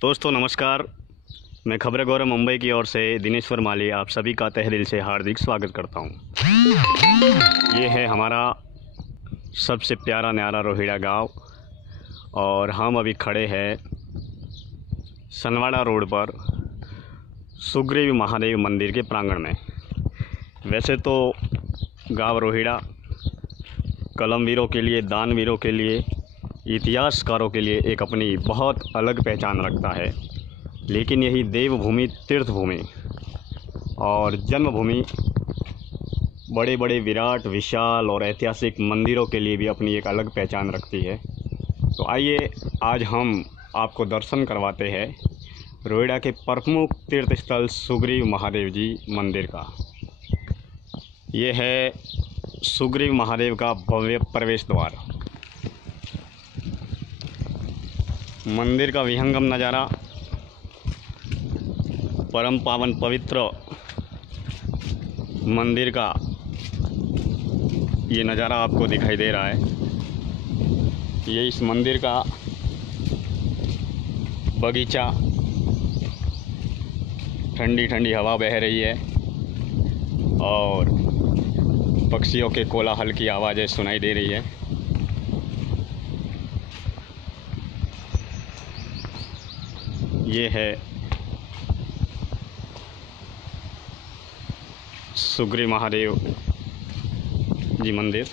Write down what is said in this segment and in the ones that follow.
दोस्तों नमस्कार। मैं खबरें गौरव मुंबई की ओर से दिनेश्वर माली आप सभी का तहे दिल से हार्दिक स्वागत करता हूं। ये है हमारा सबसे प्यारा न्यारा रोहिड़ा गांव और हम अभी खड़े हैं सनवाड़ा रोड पर सुग्रीव महादेव मंदिर के प्रांगण में। वैसे तो गांव रोहिड़ा कलमवीरों के लिए, दानवीरों के लिए, इतिहासकारों के लिए एक अपनी बहुत अलग पहचान रखता है, लेकिन यही देवभूमि, तीर्थभूमि और जन्मभूमि बड़े बड़े विराट, विशाल और ऐतिहासिक मंदिरों के लिए भी अपनी एक अलग पहचान रखती है। तो आइए आज हम आपको दर्शन करवाते हैं रोहिड़ा के प्रमुख तीर्थ स्थल सुग्रीव महादेव जी मंदिर का। ये है सुग्रीव महादेव का भव्य प्रवेश द्वार। मंदिर का विहंगम नज़ारा, परम पावन पवित्र मंदिर का ये नज़ारा आपको दिखाई दे रहा है। ये इस मंदिर का बगीचा, ठंडी ठंडी हवा बह रही है और पक्षियों के कोलाहल की आवाज़ें सुनाई दे रही है। ये है सुग्रीव महादेव जी मंदिर।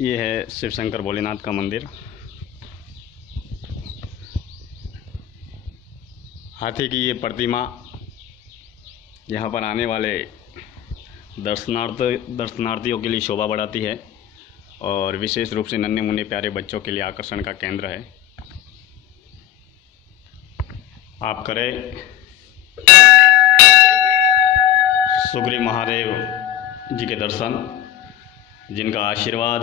ये है शिव शंकर भोलेनाथ का मंदिर। हाथी की ये प्रतिमा यहाँ पर आने वाले दर्शनार्थियों के लिए शोभा बढ़ाती है और विशेष रूप से नन्हे मुन्ने प्यारे बच्चों के लिए आकर्षण का केंद्र है। आप करें सुग्रीव महादेव जी के दर्शन, जिनका आशीर्वाद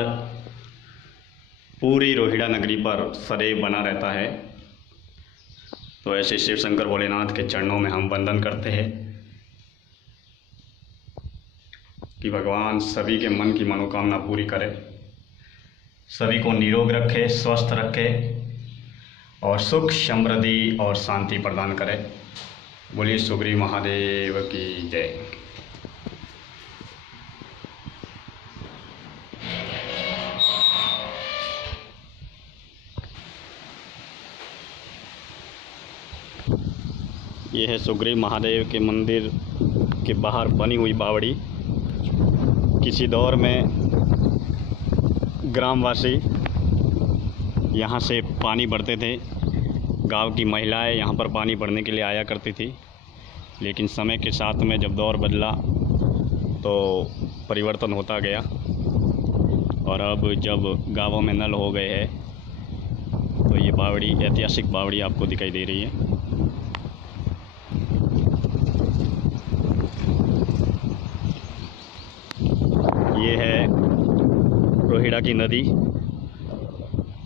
पूरी रोहिड़ा नगरी पर सदैव बना रहता है। तो ऐसे शिव शंकर भोलेनाथ के चरणों में हम वंदन करते हैं कि भगवान सभी के मन की मनोकामना पूरी करे, सभी को निरोग रखे, स्वस्थ रखे और सुख, समृद्धि और शांति प्रदान करे। बोलिए सुग्रीव महादेव की जय। ये है सुग्रीव महादेव के मंदिर के बाहर बनी हुई बावड़ी। किसी दौर में ग्रामवासी यहाँ से पानी भरते थे। गांव की महिलाएं यहाँ पर पानी भरने के लिए आया करती थी, लेकिन समय के साथ में जब दौर बदला तो परिवर्तन होता गया और अब जब गांवों में नल हो गए हैं तो ये बावड़ी, ऐतिहासिक बावड़ी आपको दिखाई दे रही है। ये है रोहिड़ा की नदी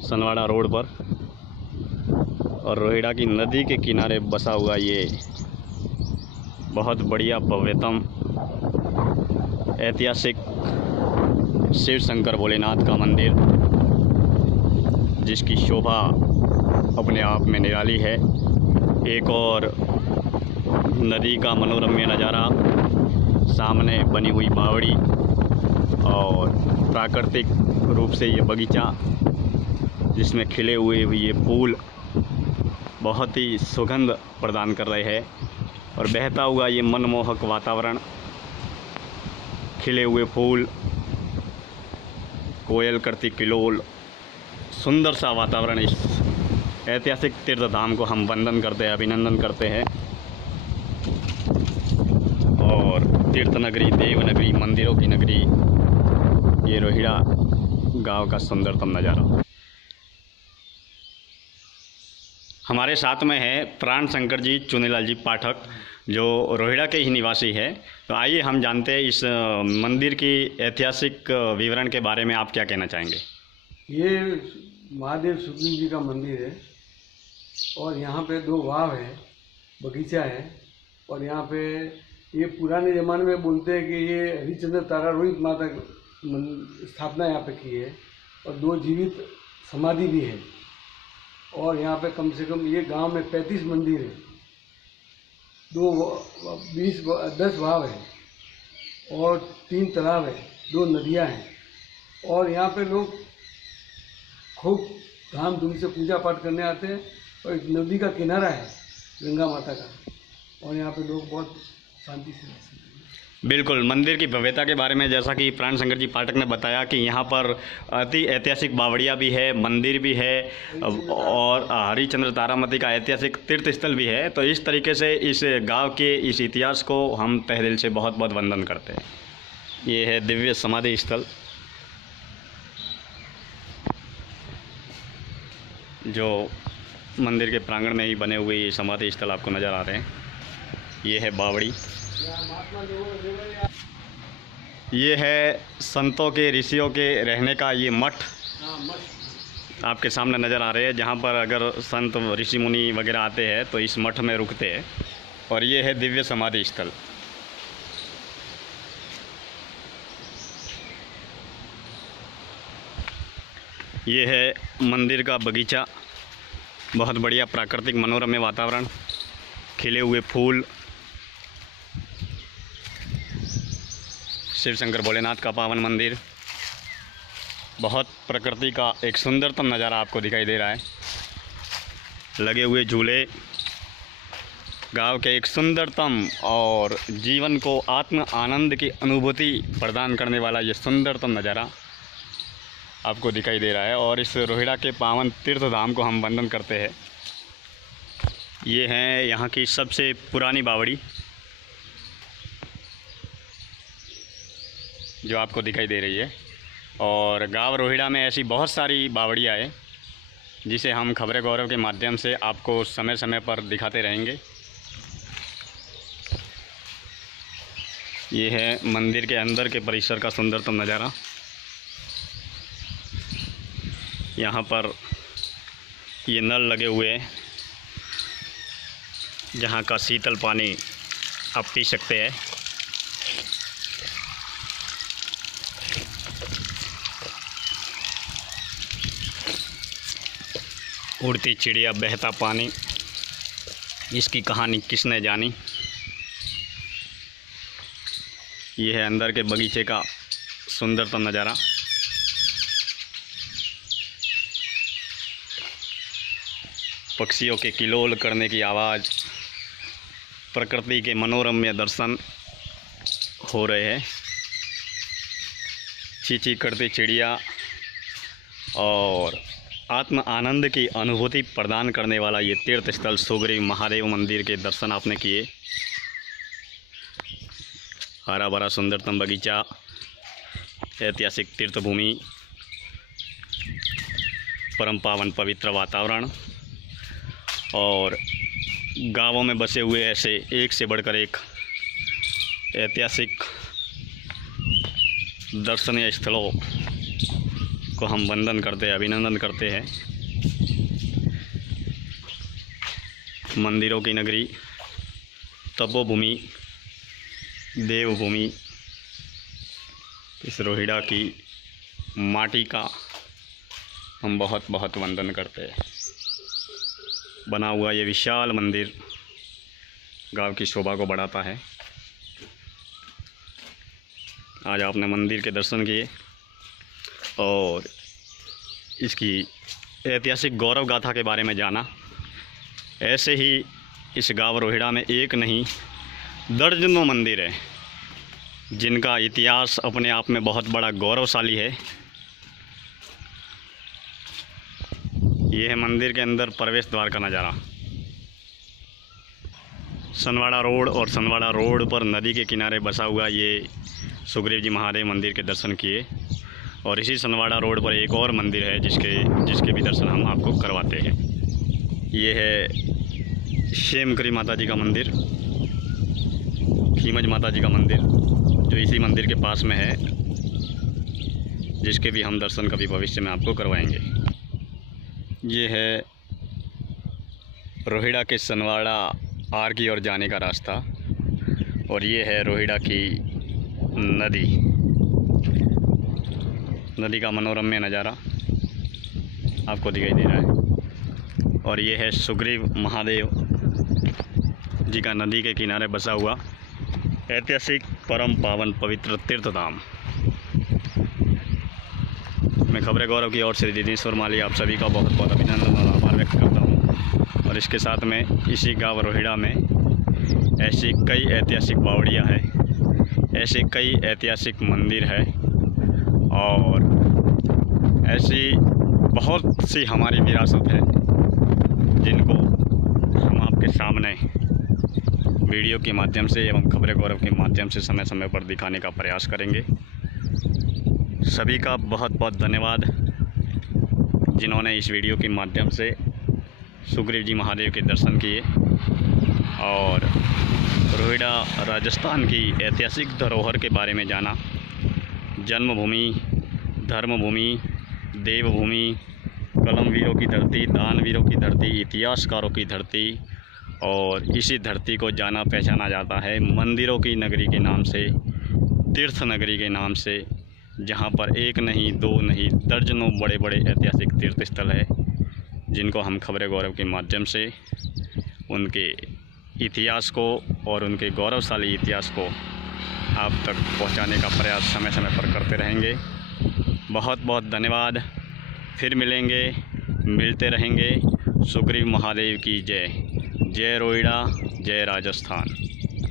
सनवाड़ा रोड पर, और रोहिड़ा की नदी के किनारे बसा हुआ ये बहुत बढ़िया भव्यतम ऐतिहासिक शिव शंकर भोलेनाथ का मंदिर, जिसकी शोभा अपने आप में निराली है। एक और नदी का मनोरम्य नज़ारा, सामने बनी हुई बावड़ी और प्राकृतिक रूप से ये बगीचा जिसमें खिले हुए ये फूल बहुत ही सुगंध प्रदान कर रहे हैं, और बहता हुआ ये मनमोहक वातावरण, खिले हुए फूल, कोयल करती किलोल, सुंदर सा वातावरण। इस ऐतिहासिक तीर्थ धाम को हम वंदन करते हैं, अभिनंदन करते हैं। और तीर्थ नगरी, देव नगरी, मंदिरों की नगरी, ये रोहिड़ा गांव का सुंदरतम नज़ारा। हमारे साथ में है प्राण शंकर जी, चुनीलाल जी पाठक, जो रोहिड़ा के ही निवासी है। तो आइए हम जानते हैं इस मंदिर की ऐतिहासिक विवरण के बारे में आप क्या कहना चाहेंगे। ये महादेव सुग्रीव जी का मंदिर है और यहाँ पे 2 वाव है, बगीचा है और यहाँ पे ये पुराने ज़माने में बोलते हैं कि ये हरिश्चंद्र तारा रोहित माता स्थापना यहाँ पे की है और 2 जीवित समाधि भी है। और यहाँ पे कम से कम ये गांव में 35 मंदिर है, 10 भाव है और 3 तालाब है, 2 नदियाँ हैं। और यहाँ पे लोग खूब धाम-धूम से पूजा पाठ करने आते हैं। और एक नदी का किनारा है गंगा माता का, और यहाँ पे लोग बहुत शांति से रहते हैं। बिल्कुल, मंदिर की भव्यता के बारे में जैसा कि प्राण शंकर जी पाठक ने बताया कि यहाँ पर अति ऐतिहासिक बावड़िया भी है, मंदिर भी है और हरिश्चंद्र तारामती का ऐतिहासिक तीर्थ स्थल भी है। तो इस तरीके से इस गांव के इस इतिहास को हम तहे दिल से बहुत बहुत वंदन करते हैं। ये है दिव्य समाधि स्थल जो मंदिर के प्रांगण में ही बने हुए ये समाधि स्थल आपको नज़र आ रहे हैं। ये है बावड़ी, ये है संतों के ऋषियों के रहने का ये मठ आपके सामने नज़र आ रहे हैं, जहाँ पर अगर संत ऋषि मुनि वगैरह आते हैं तो इस मठ में रुकते हैं। और ये है दिव्य समाधि स्थल। ये है मंदिर का बगीचा, बहुत बढ़िया प्राकृतिक मनोरम वातावरण, खिले हुए फूल, शिव शंकर भोलेनाथ का पावन मंदिर, बहुत प्रकृति का एक सुंदरतम नज़ारा आपको दिखाई दे रहा है। लगे हुए झूले, गांव के एक सुंदरतम और जीवन को आत्म आनंद की अनुभूति प्रदान करने वाला ये सुंदरतम नज़ारा आपको दिखाई दे रहा है। और इस रोहिड़ा के पावन तीर्थ धाम को हम वंदन करते हैं। ये है यहाँ की सबसे पुरानी बावड़ी जो आपको दिखाई दे रही है। और गांव रोहिड़ा में ऐसी बहुत सारी बावड़ियाँ हैं जिसे हम खबरें गौरव के माध्यम से आपको समय समय पर दिखाते रहेंगे। ये है मंदिर के अंदर के परिसर का सुंदरतम नज़ारा। यहाँ पर ये नल लगे हुए हैं जहाँ का शीतल पानी आप पी सकते हैं। उड़ती चिड़िया, बहता पानी, इसकी कहानी किसने जानी। ये है अंदर के बगीचे का सुंदरतम नज़ारा। पक्षियों के किलोल करने की आवाज़, प्रकृति के मनोरम्य दर्शन हो रहे हैं। चींची करती चिड़िया और आत्म आनंद की अनुभूति प्रदान करने वाला ये तीर्थ स्थल सुग्रीव महादेव मंदिर के दर्शन आपने किए। हरा भरा सुंदरतम बगीचा, ऐतिहासिक तीर्थभूमि, परम पावन पवित्र वातावरण और गांवों में बसे हुए ऐसे एक से बढ़कर एक ऐतिहासिक दर्शनीय स्थलों को हम वंदन करते हैं, अभिनंदन करते हैं। मंदिरों की नगरी, तपोभूमि, देवभूमि, इस रोहिड़ा की माटी का हम बहुत बहुत वंदन करते हैं। बना हुआ ये विशाल मंदिर गांव की शोभा को बढ़ाता है। आज आपने मंदिर के दर्शन किए और इसकी ऐतिहासिक गौरव गाथा के बारे में जाना। ऐसे ही इस गांव रोहिड़ा में एक नहीं दर्जनों मंदिर हैं जिनका इतिहास अपने आप में बहुत बड़ा गौरवशाली है। ये है मंदिर के अंदर प्रवेश द्वार का नज़ारा। सनवाड़ा रोड और सनवाड़ा रोड पर नदी के किनारे बसा हुआ ये सुग्रीव जी महादेव मंदिर के दर्शन किए। और इसी सनवाड़ा रोड पर एक और मंदिर है जिसके भी दर्शन हम आपको करवाते हैं। ये है शेमकरी माता जी का मंदिर, खीमज माता जी का मंदिर, जो इसी मंदिर के पास में है, जिसके भी हम दर्शन कभी भविष्य में आपको करवाएंगे। ये है रोहिड़ा के सनवाड़ा आर की ओर जाने का रास्ता। और ये है रोहिड़ा की नदी का मनोरम्य नज़ारा आपको दिखाई दे रहा है। और ये है सुग्रीव महादेव जी का नदी के किनारे बसा हुआ ऐतिहासिक परम पावन पवित्र तीर्थधाम। मैं खबरें गौरव की ओर से दिनेश्वर माली आप सभी का बहुत बहुत अभिनंदन और आभार व्यक्त करता हूँ। और इसके साथ में इसी गाँव रोहिड़ा में ऐसी कई ऐतिहासिक बावड़ियाँ हैं, ऐसे कई ऐतिहासिक मंदिर है और ऐसी बहुत सी हमारी विरासत है जिनको हम आपके सामने वीडियो के माध्यम से एवं खबरें गौरव के माध्यम से समय समय पर दिखाने का प्रयास करेंगे। सभी का बहुत बहुत धन्यवाद जिन्होंने इस वीडियो के माध्यम से सुग्रीव जी महादेव के दर्शन किए और रोहिड़ा राजस्थान की ऐतिहासिक धरोहर के बारे में जाना। जन्मभूमि, धर्मभूमि, देवभूमि, कलमवीरों की धरती, दानवीरों की धरती, इतिहासकारों की धरती और इसी धरती को जाना पहचाना जाता है मंदिरों की नगरी के नाम से, तीर्थ नगरी के नाम से, जहाँ पर एक नहीं दो नहीं दर्जनों बड़े बड़े ऐतिहासिक तीर्थ स्थल है जिनको हम खबरें गौरव के माध्यम से उनके इतिहास को और उनके गौरवशाली इतिहास को आप तक पहुंचाने का प्रयास समय समय पर करते रहेंगे। बहुत बहुत धन्यवाद। फिर मिलेंगे, मिलते रहेंगे। सुग्रीव महादेव की जय। जय रोहिड़ा, जय राजस्थान।